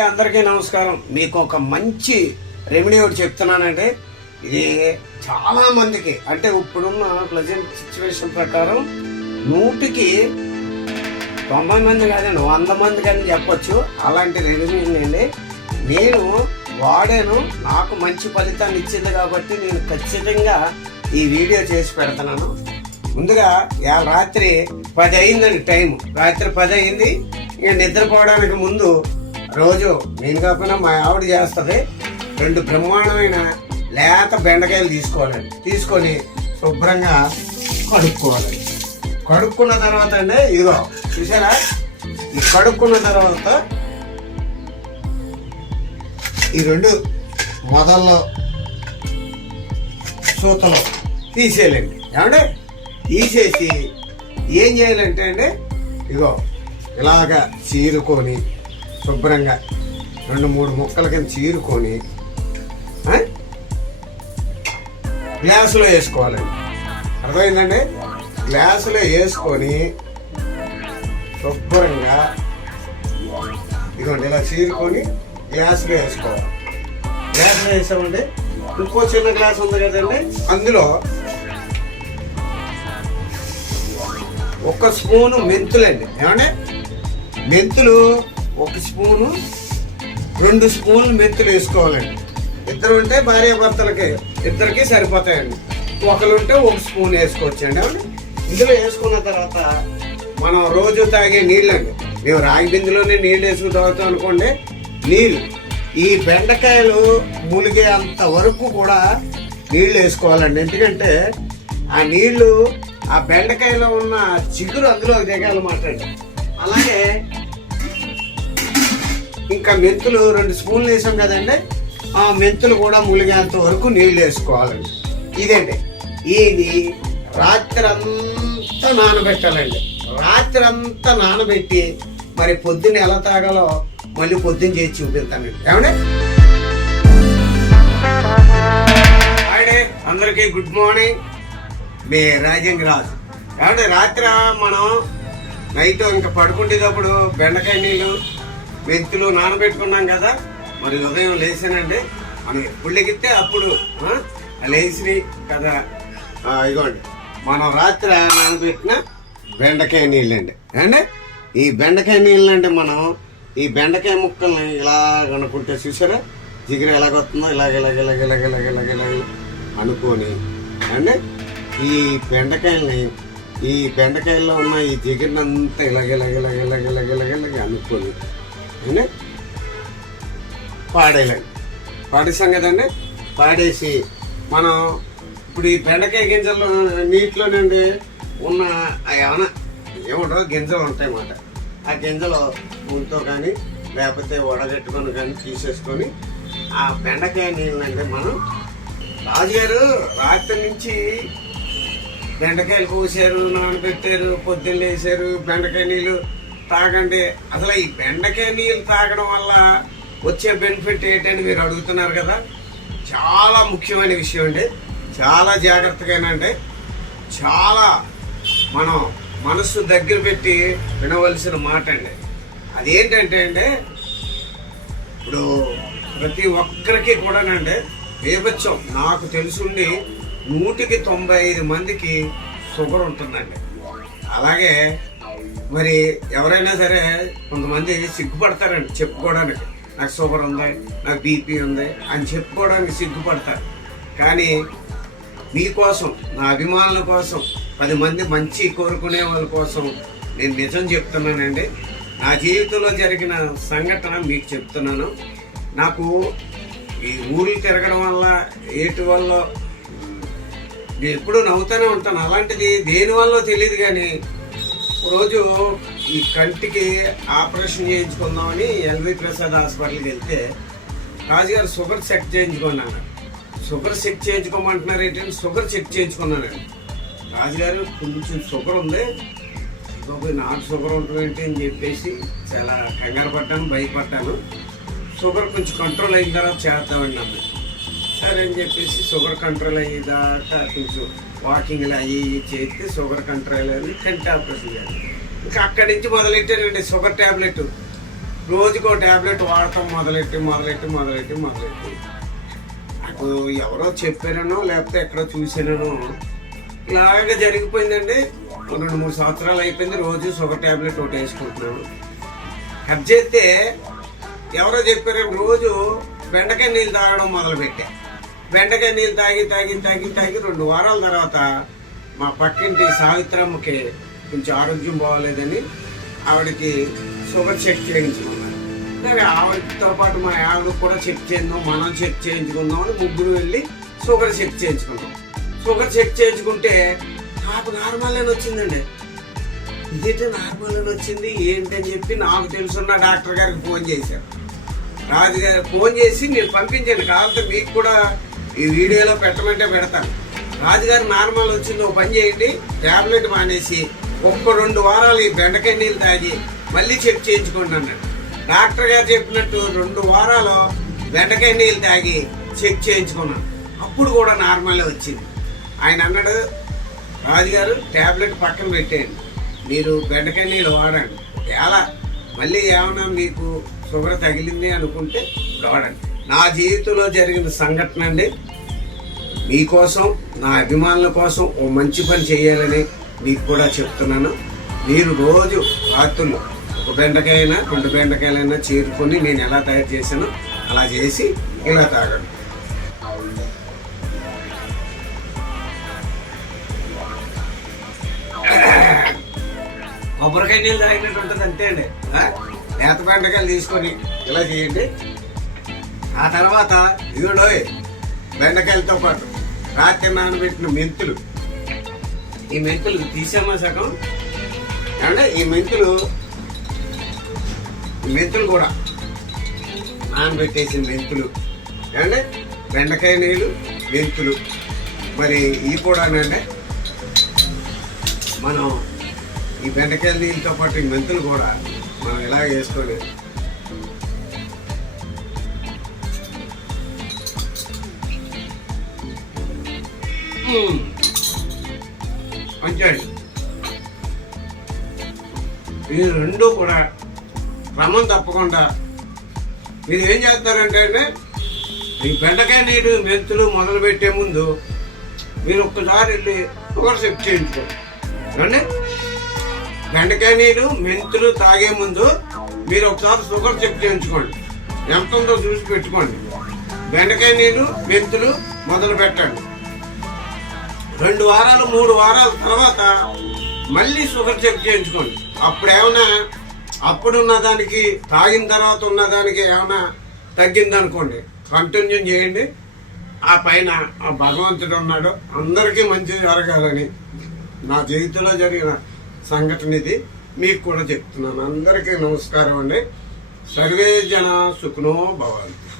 అందరికీ నమస్కారం. మీకు ఒక మంచి రెమెడీ ఒకటి చెప్తున్నానండి. ఇది చాలా మందికి అంటే ఇప్పుడున్న ప్రెజెంట్ సిచ్యువేషన్ ప్రకారం 100కి 90 మంది కాదండి, 100 మంది కానీ చెప్పొచ్చు. అలాంటి రెమెడీ అండి నేను వాడాను, నాకు మంచి ఫలితాన్ని ఇచ్చింది కాబట్టి నేను ఖచ్చితంగా ఈ వీడియో చేసి పెడుతున్నాను. ముందుగా రాత్రి 10 అయిందండి, రాత్రి 10 అయింది. ఇక నిద్రపోవడానికి ముందు రోజు నేను కాకుండా మా ఆవిడ చేస్తుంది. 2 బ్రహ్మాండమైన లేత బెండకాయలు తీసుకోవాలండి. తీసుకొని శుభ్రంగా కడుక్కోవాలండి. కడుక్కున్న తర్వాత అండి ఇదిగో చూసారా, ఈ కడుక్కున్న తర్వాత ఈ 2 మొదల్లో సూతలు తీసేయాలండి. ఏమంటే తీసేసి ఏం చేయాలంటే అండి ఇగో ఇలాగా చీరుకొని శుభ్రంగా 2-3 ముక్కల కింద చీరుకొని గ్లాసులో వేసుకోవాలండి. అర్థమైందండి? గ్లాసులో వేసుకొని శుభ్రంగా ఇదిగోండి ఇలా చీరుకొని గ్లాసులో వేసుకోవాలి. గ్లాసులో వేసామండి. ఇంకో చిన్న గ్లాస్ ఉంది కదండి, అందులో 1 స్పూను మెంతులండి. ఏమంటే మెంతులు 1 స్పూను, 2 స్పూన్లు మెంతులు వేసుకోవాలండి. ఇద్దరు ఉంటే భార్య భర్తలకి ఇద్దరికి సరిపోతాయండి. ఒకరు ఉంటే 1 స్పూన్ వేసుకోవచ్చండి. ఏమండి ఇందులో వేసుకున్న తర్వాత మనం రోజు తాగే నీళ్ళండి, మేము రాగి బిందులోనే నీళ్ళు వేసుకుని తాగుతాం అనుకోండి. నీళ్ళు ఈ బెండకాయలు ములిగే అంత వరకు కూడా నీళ్ళు వేసుకోవాలండి. ఎందుకంటే ఆ నీళ్లు ఆ బెండకాయలో ఉన్న చిగురు అందులో దిగాలన్నమాట అండి. అలాగే ఇంకా మెంతులు 2 స్పూన్లు వేసాం కదండి, ఆ మెంతులు కూడా ములిగేంత వరకు నీళ్ళు వేసుకోవాలండి. ఇదండి ఇది రాత్రి అంతా నానబెట్టాలండి. రాత్రి అంతా నానబెట్టి మరి పొద్దున్న ఎలా తాగాలో మళ్ళీ పొద్దున్న చేసి చూపిస్తానండి. ఏమండి అందరికీ గుడ్ మార్నింగ్, మీ రాజేంద్ర రాజు. ఏమంటే రాత్రి మనం నైట్ ఇంకా పడుకుంటేటప్పుడు బెండకాయ నీళ్ళు మెంతులు నానబెట్టుకున్నాం కదా, మరి ఉదయం లేచానండి. మనం ఎప్పుడు లెగితే అప్పుడు లేచి కదా ఇదిగోండి మనం రాత్రి నానబెట్టిన బెండకాయ నీళ్ళండి. అంటే ఈ బెండకాయ నీళ్ళు అంటే మనం ఈ బెండకాయ ముక్కల్ని ఇలా అనుకుంటే చూసారా, జిగురు ఎలాగొస్తుందో ఇలాగ ఇలాగ ఇలాగ ఇలాగ ఇలాగ ఇలాగ ఇలాగ అనుకొని అంటే ఈ బెండకాయల్లో ఉన్న ఈ జిగురునంతా ఇలాగ ఇలాగ ఇలాగ ఇలాగ ఇలాగ ఇలాగ ఇలాగ అనుకొని అంటే పాడేయాలండి. పాడేసాం కదండి. పాడేసి మనం ఇప్పుడు ఈ బెండకాయ గింజలు నీటిలోనండి ఉన్న ఏమైనా ఏముండవు గింజలు ఉంటాయన్నమాట. ఆ గింజలు ముంతో కానీ లేకపోతే వడగట్టుకొని కానీ తీసేసుకొని ఆ బెండకాయ నీళ్ళంటే మనం రాజుగారు రాత్రి నుంచి బెండకాయలు కోసారు, నానబెట్టారు, పొద్దున్న వేసారు, బెండకాయ నీళ్ళు తాగండి. అసలు ఈ బెండకాయ నీళ్ళు తాగడం వల్ల వచ్చే బెనిఫిట్ ఏంటని మీరు అడుగుతున్నారు కదా. చాలా ముఖ్యమైన విషయం అండి. చాలా జాగ్రత్తగానండి, చాలా మనం మనస్సు దగ్గర పెట్టి వినవలసిన మాట అండి. అదేంటంటే అండి ఇప్పుడు ప్రతి ఒక్కరికి కూడానండి బీభత్సం, నాకు తెలుసుండి 100కి 95 మందికి షుగర్ ఉంటుందండి. అలాగే మరి ఎవరైనా సరే కొంతమంది సిగ్గుపడతారండి చెప్పుకోవడానికి, నాకు షుగర్ ఉంది, నాకు బీపీ ఉంది అని చెప్పుకోవడానికి సిగ్గుపడతారు. కానీ మీకోసం, నా అభిమానుల కోసం, 10 మంది మంచి కోరుకునే వాళ్ళ కోసం నేను నిజం చెప్తున్నానండి. నా జీవితంలో జరిగిన సంఘటన మీకు చెప్తున్నాను. నాకు ఈ ఊర్లు తిరగడం వల్ల ఏటి వల్ల నేను ఎప్పుడూ నవ్వుతూనే ఉంటాను. అలాంటిది దేనివల్ల తెలియదు కానీ రోజు ఈ కంటికి ఆపరేషన్ చేయించుకుందామని ఎల్వి ప్రసాద్ హాస్పిటల్కి వెళ్తే రాజుగారు షుగర్ చెక్ చేయించుకున్నాను. షుగర్ చెక్ చేయించుకోమంటున్నారు ఏంటంటే షుగర్ చెక్ చేయించుకున్నానండి. రాజుగారు కొంచెం షుగర్ ఉంది, నాకు షుగర్ ఉంటుంది ఏంటి అని చెప్పేసి చాలా కంగారు పడ్డాను, భయపడ్డాను. షుగర్ కొంచెం కంట్రోల్ అయిన తర్వాత చేద్దామండి అమ్మ. సరే అని చెప్పేసి షుగర్ కంట్రోల్ అయ్యేదాకా కొంచెం వాకింగ్లు అవి చేస్తే షుగర్ కంట్రోల్ అయ్యి కంటి ఆపరేషన్ చేయాలి. ఇంకా అక్కడి నుంచి మొదలెట్టానండి షుగర్ ట్యాబ్లెట్. రోజుకో టాబ్లెట్ వాడటం మొదలెట్టి నాకు ఎవరో చెప్పానో లేకపోతే ఎక్కడో చూసానో ఇలాగ జరిగిపోయిందండి. 2-3 సంవత్సరాలు అయిపోయింది. రోజు షుగర్ టాబ్లెట్ ఒకటి వేసుకుంటున్నాను. కట్ చేస్తే ఎవరో చెప్పారని రోజు బెండకాయ నీళ్ళు తాగడం మొదలుపెట్టా. బెండకాయ నీళ్ళు తాగి 2 వారాల తర్వాత మా పక్కింటి సావిత్రమ్మకి కొంచెం ఆరోగ్యం బాగోలేదని ఆవిడకి షుగర్ చెక్ చేయించుకున్నారు. సరే ఆవిడతో పాటు మా ఆవిడకి కూడా చెక్ చేద్దాం, మనం చెక్ చేయించుకుందాం అని ముగ్గురు వెళ్ళి షుగర్ చెక్ చేయించుకున్నాం. షుగర్ చెక్ చేయించుకుంటే నాకు నార్మల్ అని వచ్చిందండి. ఇదేంటి నార్మల్ అని వచ్చింది ఏంటని చెప్పి నాకు తెలుసున్న డాక్టర్ గారికి ఫోన్ చేశారు. రాజుగారు ఫోన్ చేసి మీరు పంపించండి, కావాలంటే మీకు కూడా ఈ వీడియోలో పెట్టమంటే పెడతాను. రాజుగారు నార్మల్ వచ్చింది, ఒక పని చేయండి, టాబ్లెట్ మానేసి 1-2 వారాలు ఈ బెండకాయ నీళ్ళు తాగి మళ్ళీ చెక్ చేయించుకోండి అన్నాడు. డాక్టర్ గారు చెప్పినట్టు 2 వారాలు బెండకాయ నీళ్ళు తాగి చెక్ చేయించుకున్నాను. అప్పుడు కూడా నార్మల్ వచ్చింది. ఆయన అన్నాడు, రాజుగారు టాబ్లెట్ పక్కన పెట్టేయండి, మీరు బెండకాయ నీళ్ళు వాడండి, ఎలా మళ్ళీ ఏమైనా మీకు షుగర్ తగిలింది అనుకుంటే వాడండి. నా జీవితంలో జరిగిన సంఘటన అండి. మీకోసం, నా అభిమానుల కోసం ఓ మంచి పని చేయాలని మీకు కూడా చెప్తున్నాను. మీరు రోజు రాత్రులు 1 బెండకాయైనా 2 బెండకాయలైనా చేరుకొని నేను ఎలా తయారు చేశానో అలా చేసి ఇలా తాగండి. కొబ్బరికాయ నీళ్ళు తాగినట్టు ఉంటుంది అంతే అండి. లేత బెండకాయలు తీసుకొని ఇలా చేయండి. ఆ తర్వాత ఇదిగో బెండకాయలతో పాటు రాత్రి నానబెట్టిన మెంతులు, ఈ మెంతులు తీసామా సగం అంటే ఈ మెంతులు కూడా నానబెట్టేసిన మెంతులు అంటే బెండకాయ నీళ్ళు, మెంతులు. మరి ఇవి కూడానండి మనం ఈ బెండకాయ నీళ్ళతో పాటు ఈ మెంతులు కూడా మనం ఇలా వేసుకొని మంచిది. ఇది 2 కూడా క్రమం తప్పకుండా మీరు ఏం చేస్తారంటే ఈ బెండకాయ నీళ్ళు, మెంతులు మొదలు పెట్టే ముందు మీరు ఒక్కసారి వెళ్ళి షుగర్ చెక్ చేయించుకోండి. అంటే బెండకాయ నీళ్ళు, మెంతులు తాగే ముందు మీరు ఒకసారి షుగర్ చెక్ చేయించుకోండి, ఎంత ఉందో చూసి పెట్టుకోండి. బెండకాయ నీళ్ళు, మెంతులు మొదలు పెట్టండి. 2 వారాలు 3 వారాల తర్వాత మళ్ళీ షుగర్ చెక్ చేయించుకోండి. అప్పుడున్న దానికి తాగిన తర్వాత ఉన్నదానికి ఏమైనా తగ్గిందనుకోండి, కంటిన్యూ చేయండి. ఆ పైన ఆ భగవంతుడు ఉన్నాడు, అందరికీ మంచిది జరగాలని నా జీవితంలో జరిగిన సంఘటన ఇది మీకు కూడా చెప్తున్నాను. అందరికీ నమస్కారం అండి. సర్వే జన సుఖనో భవంతు.